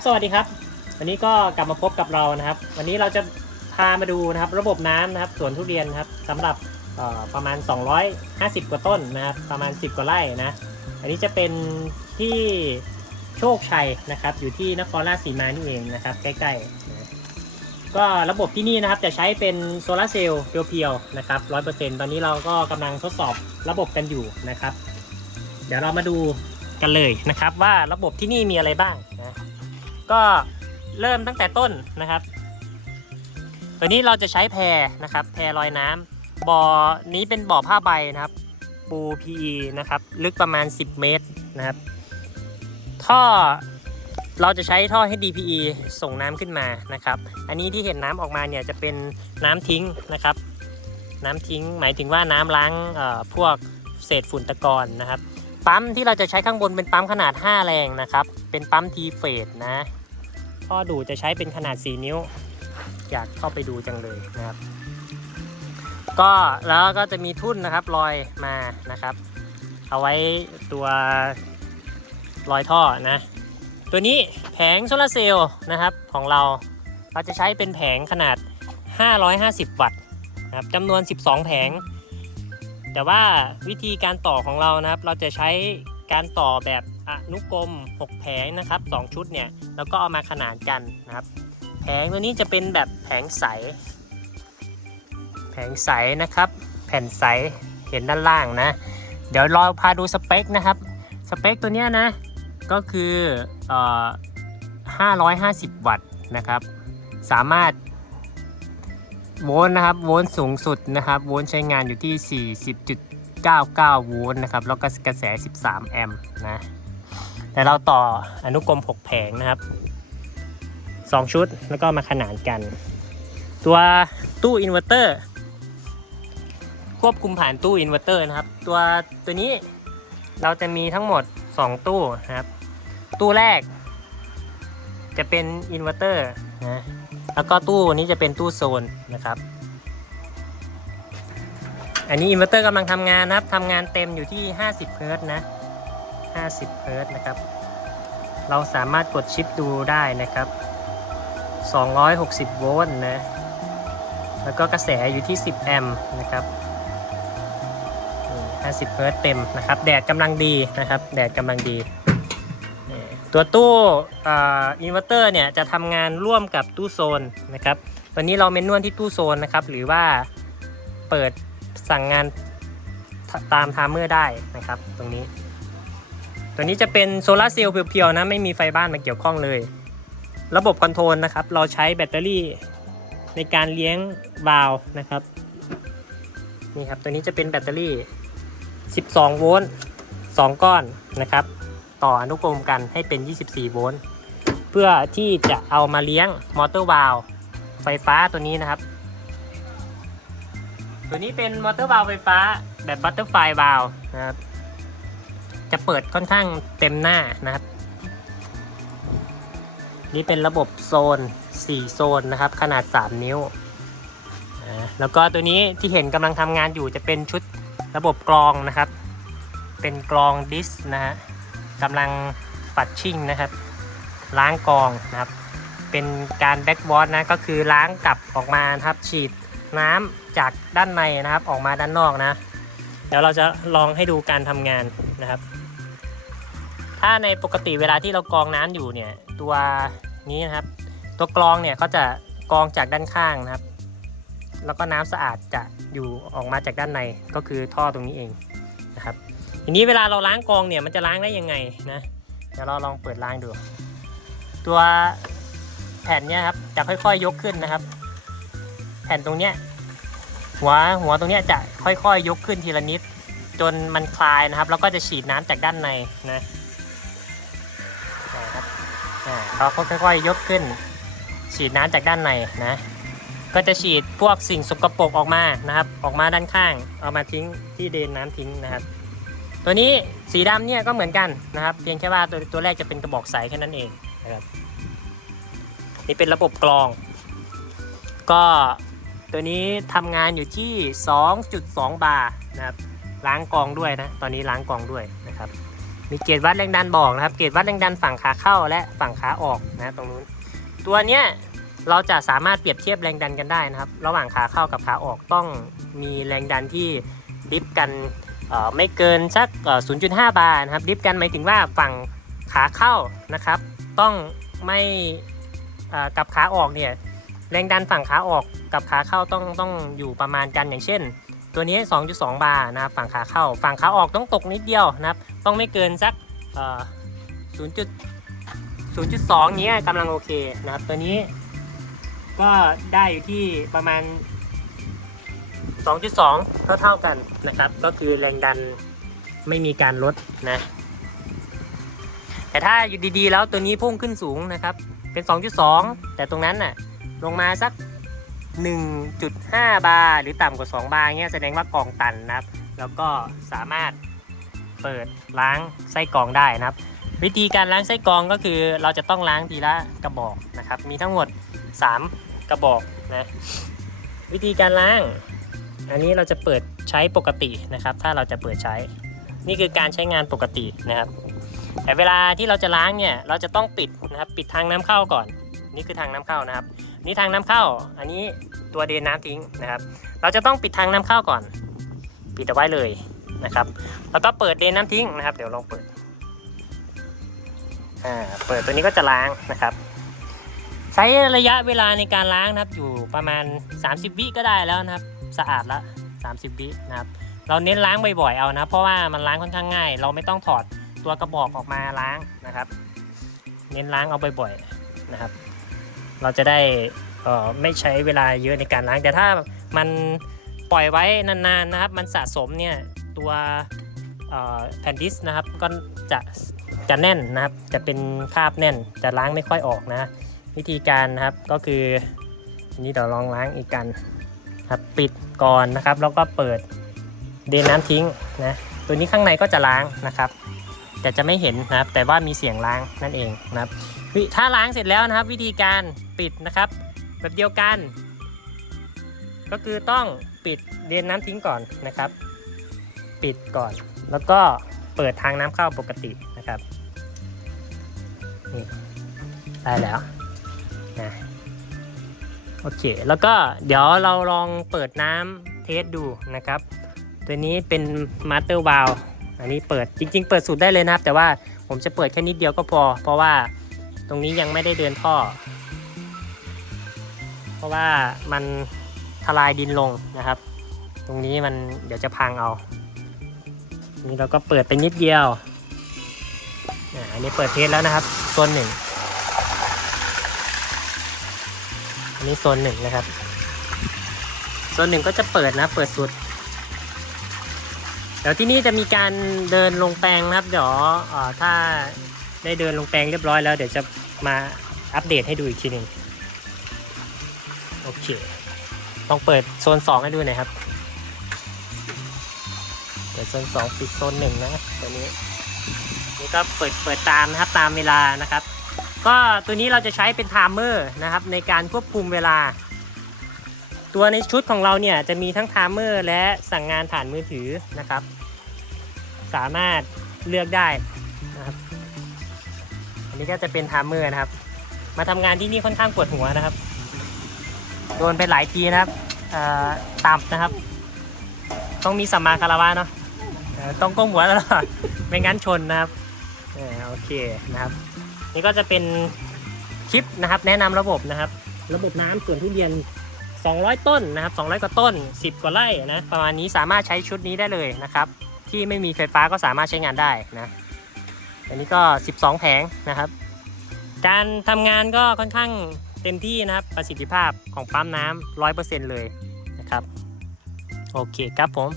ับสวัสดีครับ วันนี้ก็กลับมาพบกับเรานะครับ วันนี้เราจะพามาดูนะครับ ระบบน้ำนะครับสวนทุเรียนครับสำหรับเอ่อประมาณ 250 กว่าต้นนะครับ ประมาณ 10 กว่าไร่นะ อันนี้จะเป็นที่โชคชัยนะครับ อยู่ที่นครราชสีมานี่เองนะครับ ใกล้ๆนะก็ระบบที่นี่นะครับจะใช้เป็นโซลาร์เซลล์เพียวๆนะครับ 100%ตอนนี้เราก็กำลังทดสอบระบบกันอยู่นะครับ เดี๋ยวเรามาดูกันเลยนะครับ ว่าระบบที่นี่มีอะไรบ้าง ก็เริ่มตั้งแต่ต้นนะครับ ตัวนี้เราจะใช้แพรนะครับ แพรลอยน้ำบ่อนี้เป็นบ่อผ้าใบนะครับ ปู PE นะครับ ลึกประมาณ 10 เมตรนะครับ ท่อเราจะใช้ท่อ HDPE ส่งน้ำขึ้นมานะครับ อันนี้ที่เห็นน้ำออกมาเนี่ยจะเป็นน้ำทิ้งนะครับ น้ำทิ้งหมายถึงว่าน้ำล้างพวกเศษฝุ่นตะกอนนะครับ ปั๊มที่เราจะใช้ข้างบนเป็นปั๊มขนาด 5 แรงนะครับ เป็นปั๊มทีเฟสนะ ท่อดูดจะใช้เป็นขนาด 4 นิ้ว อยากเข้าไปดูจังเลยนะครับ ก็แล้วก็จะมีทุ่นนะครับลอยมานะครับ เอาไว้ตัวลอยท่อนะ ตัวนี้แผงโซลาร์เซลล์นะครับของเราเราจะใช้เป็นแผงขนาด 550 วัตต์นะครับจำนวน 12 แผง แต่ว่าวิธีการต่อของเรานะครับ เราจะใช้การต่อแบบ อนุกรม 6 แผงนะครับ 2 ชุดเนี่ย แล้วก็เอามาขนานกันนะครับ แผงตัวนี้จะเป็นแบบแผงใส แผงใสนะครับ แผ่นใส เห็นด้านล่างนะ เดี๋ยวเราพาดูสเปคนะครับ สเปคตัวเนี้ยนะ ก็คือเออ550 วัตต์นะครับ สามารถโวลต์นะครับ โวลต์สูงสุดนะครับ โวลต์ใช้งานอยู่ที่ 40.99 โวลต์นะครับ แล้วก็กระแส 13 แอมป์นะ แต่เราต่ออนุกรม 6 แผงนะครับ 2 ชุดแล้วก็มาขนานกัน ตัวตู้อินเวอร์เตอร์ควบคุมผ่านตู้อินเวอร์เตอร์นะครับ ตัวตัวนี้เราจะมีทั้งหมด 2 ตู้นะครับ ตู้แรก จะเป็นอินเวอร์เตอร์นะแล้วก็ตู้นี้จะเป็นตู้โซนนะครับ อันนี้อินเวอร์เตอร์กำลังทำงานนะครับทำงานเต็มอยู่ที่ 50 เฮิร์ตนะ 50เฮิร์ตนะครับ เราสามารถกดชิปดูได้นะครับ 260 โวลต์นะ แล้วก็กระแสอยู่ที่ 10 แอมป์นะครับ 50 เฮิร์ตเต็มนะครับ แดดกำลังดีนะครับ แดดกำลังดี ตัวตู้อินเวอร์เตอร์เนี่ยจะทำงานร่วมกับตู้โซนนะครับ ตอนนี้เราเมนนวลที่ตู้โซนนะครับ หรือว่าเปิดสั่งงานตามไทม์เมอร์ได้นะครับตรงนี้ ตัวนี้จะเป็นโซลาเซลล์เพียวๆนะไม่มีไฟบ้านมาเกี่ยวข้องเลย ระบบคอนโทรลนะครับ เราใช้แบตเตอรี่ในการเลี้ยงวาล์วนะครับนี่ครับตัวนี้จะเป็นแบตเตอรี่ 12 โวลต์ 2 ก้อนนะครับ ต่ออนุกรมกันให้เป็น 24 โวลต์ เพื่อที่จะเอามาเลี้ยงมอเตอร์วาล์วไฟฟ้าตัวนี้นะครับ ตัวนี้เป็นมอเตอร์วาล์วไฟฟ้าแบบบัตเตอร์ไฟวาล์วนะครับ จะเปิดค่อนข้างเต็มหน้านะครับ นี่เป็นระบบโซน 4 โซนนะครับ ขนาด 3 นิ้ว แล้วก็ตัวนี้ที่เห็นกำลังทำงานอยู่จะเป็นชุดระบบกรองนะครับ เป็นกรองดิสนะฮะกำลังปัดชิ่งนะครับ ล้างกรองนะครับ เป็นการแบ็กวอชนะก็คือล้างกลับออกมานะครับฉีดน้ำจากด้านในนะครับออกมาด้านนอกนะเดี๋ยวเราจะลองให้ดูการทำงานนะครับ ถ้าในปกติเวลาที่เรากรองน้ำอยู่เนี่ยตัวนี้นะครับ ตัวกรองเนี่ยเขาจะกรองจากด้านข้างนะครับ แล้วก็น้ำสะอาดจะอยู่ออกมาจากด้านในก็คือท่อตรงนี้เองนะครับ ทีนี้เวลาเราล้างกรองเนี่ยมันจะล้างได้ยังไงนะเดี๋ยวเราลองเปิดล้างดู ตัวแผ่นเนี่ยครับจะค่อยๆยกขึ้นนะครับ แผ่นตรงเนี้ยหัวหัวตรงเนี้ยจะค่อยๆยกขึ้นทีละนิด จนมันคลายนะครับ แล้วก็จะฉีดน้ำจากด้านในนะ เขาค่อยๆยกขึ้น ฉีดน้ำจากด้านในนะ ก็จะฉีดพวกสิ่งสกปรกออกมานะครับ ออกมาด้านข้าง เอามาทิ้งที่เดนน้ำทิ้งนะครับ ตัวนี้สีดำเนี่ยก็เหมือนกันนะครับ เพียงแค่ว่าตัวตัวแรกจะเป็นกระบอกใสแค่นั้นเองนะครับนี่เป็นระบบกรอง ก็ตัวนี้ทำงานอยู่ที่ 2.2 บาร์นะครับล้างกรองด้วยนะ ตอนนี้ล้างกรองด้วยนะครับ มีเกจวัดแรงดันบอกนะครับ เกจวัดแรงดันฝั่งขาเข้าและฝั่งขาออกนะตรงนู้น ตัวเนี้ยเราจะสามารถเปรียบเทียบแรงดันกันได้นะครับ ระหว่างขาเข้ากับขาออกต้องมีแรงดันที่ดิฟกันไม่เกินสัก 0.5 บาร์นะครับ ดิฟกันหมายถึงว่าฝั่งขาเข้านะครับ ต้องไม่กับขาออกเนี่ยแรงดันฝั่งขาออกกับขาเข้าต้องต้องอยู่ประมาณกันอย่างเช่น ตัวนี้ 2.2 บาร์นะครับฝั่งขาเข้า ฝั่งขาออกต้องตกนิดเดียวนะครับ ต้องไม่เกินสัก0 0.2 เนี้ยกำลังโอเคนะครับ ตัวนี้ก็ได้อยู่ที่ประมาณ 2.2 เท่าเท่ากันนะครับ ก็คือแรงดันไม่มีการลดนะ แต่ถ้าอยู่ดีๆ แล้วตัวนี้พุ่งขึ้นสูงนะครับ เป็น 2.2 แต่ตรงนั้นน่ะลงมาสัก 1.5 บาร์หรือต่ำกว่า 2 บาร์เงี้ยแสดงว่ากล่องตันนะครับ แล้วก็สามารถเปิดล้างไส้กรองได้นะครับ วิธีการล้างไส้กรองก็คือเราจะต้องล้างทีละกระบอกนะครับ มีทั้งหมด 3 กระบอกนะวิธีการล้าง อันนี้เราจะเปิดใช้ปกตินะครับ ถ้าเราจะเปิดใช้ นี่คือการใช้งานปกตินะครับ แต่เวลาที่เราจะล้างเนี่ยเราจะต้องปิดนะครับ ปิดทางน้ำเข้าก่อน นี่คือทางน้ำเข้านะครับ นี่ทางน้ำเข้า อันนี้ตัวเดนน้ำทิ้งนะครับ เราจะต้องปิดทางน้ำเข้าก่อน ปิดเอาไว้เลยนะครับ แล้วก็เปิดเดนน้ำทิ้งนะครับ เดี๋ยวลองเปิด อ่า เปิดตัวนี้ก็จะล้างนะครับ ใช้ระยะเวลาในการล้างนะครับ อยู่ประมาณ 30 วิก็ได้แล้วนะครับ สะอาดละ 30 วินะครับ เราเน้นล้างบ่อยๆเอานะ เพราะว่ามันล้างค่อนข้างง่าย เราไม่ต้องถอดตัวกระบอกออกมาล้างนะครับ เน้นล้างเอาบ่อยๆนะครับ เราจะได้ไม่ใช้เวลาเยอะในการล้าง แต่ถ้ามันปล่อยไว้นานๆนะครับ มันสะสมเนี่ยตัวแผ่นดิสก์นะครับก็จะจะแน่นนะครับ จะเป็นคราบแน่น จะล้างไม่ค่อยออกนะ วิธีการนะครับก็คือนนี้เดี๋ยวลองล้างอีกกันครับปิดก่อนนะครับ แล้วก็เปิดเดนน้ำทิ้งนะตัวนี้ข้างในก็จะล้างนะครับ แต่จะไม่เห็นนะครับ แต่ว่ามีเสียงล้างนั่นเองนะครับ ถ้าล้างเสร็จแล้วนะครับ วิธีการปิดนะครับ แบบเดียวกัน ก็คือต้องปิดเดนน้ำทิ้งก่อนนะครับ ปิดก่อน แล้วก็เปิดทางน้ำเข้าปกตินะครับนี่ได้แล้วนะโอเค แล้วก็เดี๋ยวเราลองเปิดน้ำเทสดูนะครับ ตัวนี้เป็นมาสเตอร์วาลอันนี้เปิดจริง ๆ เปิดสุดได้เลยนะครับ แต่ว่าผมจะเปิดแค่นิดเดียวก็พอ เพราะว่า ตรงนี้ยังไม่ได้เดินท่อ เพราะว่ามันทลายดินลงนะครับ ตรงนี้มันเดี๋ยวจะพังเอา นี่เราก็เปิดไปนิดเดียวอันนี้เปิดเทสแล้วนะครับโซนหนึ่งอันนี้โซนหนึ่งนะครับโซนหนึ่งก็จะเปิดนะเปิดสุด เดี๋ยวที่นี่จะมีการเดินลงแปลงนะครับ เดี๋ยวถ้าได้เดินลงแปลงเรียบร้อยแล้ว เดี๋ยวจะ มาอัปเดตให้ดูอีกทีหนึ่งโอเคต้องเปิดโซน 2 ให้ดูหน่อยครับ เปิดโซน 2 ปิดโซน1นะตัวนี้นี่ก็เปิดเปิดตามนะครับตามเวลานะครับ ก็ตัวนี้เราจะใช้เป็นไทม์เมอร์นะครับ ในการควบคุมเวลา ตัวในชุดของเราเนี่ยจะมีทั้งไทม์เมอร์และสั่งงานผ่านมือถือนะครับ สามารถเลือกได้นะครับ นนี้ก็จะเป็นไทม์เมอร์นะครับ มาทำงานที่นี่ค่อนข้างปวดหัวนะครับ โดนไปหลายทีนะครับต่ำนะครับ ต้องมีสัมมาคารวะเนาะต้องก้มหัวตลอดไม่งั้นชนนะครับโอเคนะครับ นี่ก็จะเป็นคลิปนะครับแนะนำระบบนะครับ ระบบน้ำสวนทุเรียน 200 ต้นนะครับ 200 กว่าต้น 10 กว่าไร่นะประมาณนี้สามารถใช้ชุดนี้ได้เลยนะครับ ที่ไม่มีไฟฟ้าก็สามารถใช้งานได้นะ อันนี้ก็ 12 แผงนะครับ การทำงานก็ค่อนข้างเต็มที่นะครับประสิทธิภาพของปั๊มน้ำ100%เลยนะครับ โอเคครับผม